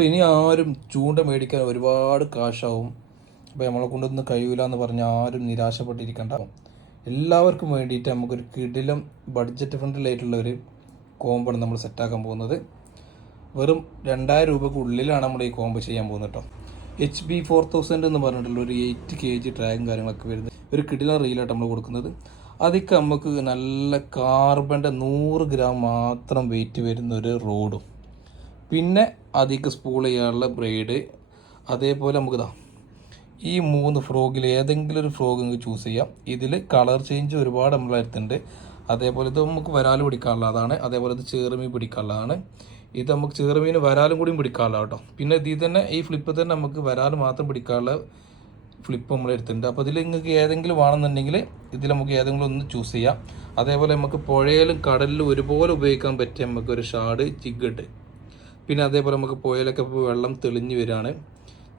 അപ്പോൾ ഇനി ആരും ചൂണ്ട മേടിക്കാൻ ഒരുപാട് കാശാവും. അപ്പോൾ നമ്മളെ കൊണ്ടൊന്നും കഴിയൂല എന്ന് പറഞ്ഞാൽ ആരും നിരാശപ്പെട്ടിരിക്കണ്ട. എല്ലാവർക്കും വേണ്ടിയിട്ട് നമുക്കൊരു കിടിലം ബഡ്ജറ്റ് ഫ്രണ്ട്ലി ഒരു കോമ്പാണ് നമ്മൾ സെറ്റാക്കാൻ പോകുന്നത്. വെറും 2000 രൂപയ്ക്ക് ഉള്ളിലാണ് നമ്മൾ ഈ കോമ്പ് ചെയ്യാൻ പോകുന്നത് കേട്ടോ. HB4000 എന്ന് പറഞ്ഞിട്ടുള്ള ഒരു 8 kg ട്രാഗും കാര്യങ്ങളൊക്കെ വരുന്നത് ഒരു കിടിലം റീലായിട്ട് നമ്മൾ കൊടുക്കുന്നത്. അതൊക്കെ നമുക്ക് നല്ല കാർബണിൻ്റെ 100 ഗ്രാം മാത്രം വെയിറ്റ് വരുന്ന ഒരു റോഡും, പിന്നെ അതിക്ക് സ്പൂൾ ചെയ്യാനുള്ള ബ്രൈഡ്, അതേപോലെ നമുക്ക് ഈ 3 ഫ്രോഗിൽ ഏതെങ്കിലും ഒരു ഫ്രോഗ് നിങ്ങൾക്ക് ചൂസ് ചെയ്യാം. ഇതിൽ കളർ ചേഞ്ച് ഒരുപാട് നമ്മളെ അടുത്തുണ്ട്. അതേപോലെ ഇത് നമുക്ക് വരാൽ പിടിക്കാനുള്ളതാണ്, അതേപോലെ ഇത് ചേറുമീൻ പിടിക്കാനുള്ളതാണ്. ഇത് നമുക്ക് ചേറുമീന് വരാലും കൂടിയും പിടിക്കാനുള്ള കേട്ടോ. പിന്നെ ഇതിൽ തന്നെ ഈ ഫ്ലിപ്പ് തന്നെ നമുക്ക് വരാൽ മാത്രം പിടിക്കാനുള്ള ഫ്ലിപ്പ് നമ്മൾ എടുത്തിട്ടുണ്ട്. അപ്പോൾ ഇതിൽ നിങ്ങൾക്ക് ഏതെങ്കിലും വേണമെന്നുണ്ടെങ്കിൽ ഇതിൽ നമുക്ക് ഏതെങ്കിലും ഒന്ന് ചൂസ് ചെയ്യാം. അതേപോലെ നമുക്ക് പുഴയിലും കടലിലും ഒരുപോലെ ഉപയോഗിക്കാൻ പറ്റിയ നമുക്കൊരു ഷാഡ് ജിഗഡ്, പിന്നെ അതേപോലെ നമുക്ക് പുഴയിലൊക്കെ ഇപ്പോൾ വെള്ളം തെളിഞ്ഞ് വരികയാണ്,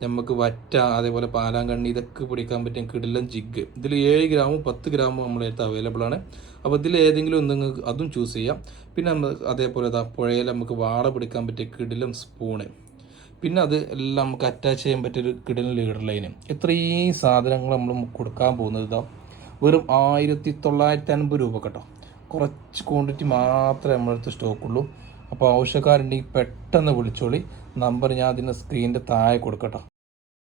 നമുക്ക് വറ്റ, അതേപോലെ പാലാങ്കണ്ണി, ഇതൊക്കെ പിടിക്കാൻ പറ്റിയ കിടിലം ജിഗ്. ഇതിൽ 7 ഗ്രാമും 10 ഗ്രാമും നമ്മളെ അടുത്ത് അവൈലബിൾ ആണ്. അപ്പോൾ ഇതിൽ ഏതെങ്കിലും ഒന്ന് നിങ്ങൾക്ക് അതും ചൂസ് ചെയ്യാം. പിന്നെ നമ്മൾ അതേപോലെ പുഴയിൽ നമുക്ക് വാട പിടിക്കാൻ പറ്റിയ കിടിലം സ്പൂണ്, പിന്നെ അത് എല്ലാം നമുക്ക് അറ്റാച്ച് ചെയ്യാൻ പറ്റിയൊരു കിടിലം ലീഡർ ലൈന്. ഇത്രയും സാധനങ്ങൾ നമ്മൾ കൊടുക്കാൻ പോകുന്നത് വെറും 1950 രൂപ കേട്ടോ. കുറച്ച് ക്വാണ്ടിറ്റി മാത്രമേ നമ്മളടുത്ത് സ്റ്റോക്കുള്ളൂ. അപ്പോൾ ആവശ്യക്കാരുണ്ടെങ്കിൽ പെട്ടെന്ന് വിളിച്ചോളി. നമ്പർ ഞാൻ അതിൻ്റെ സ്ക്രീനിൻ്റെ താഴെ കൊടുക്കട്ടോ.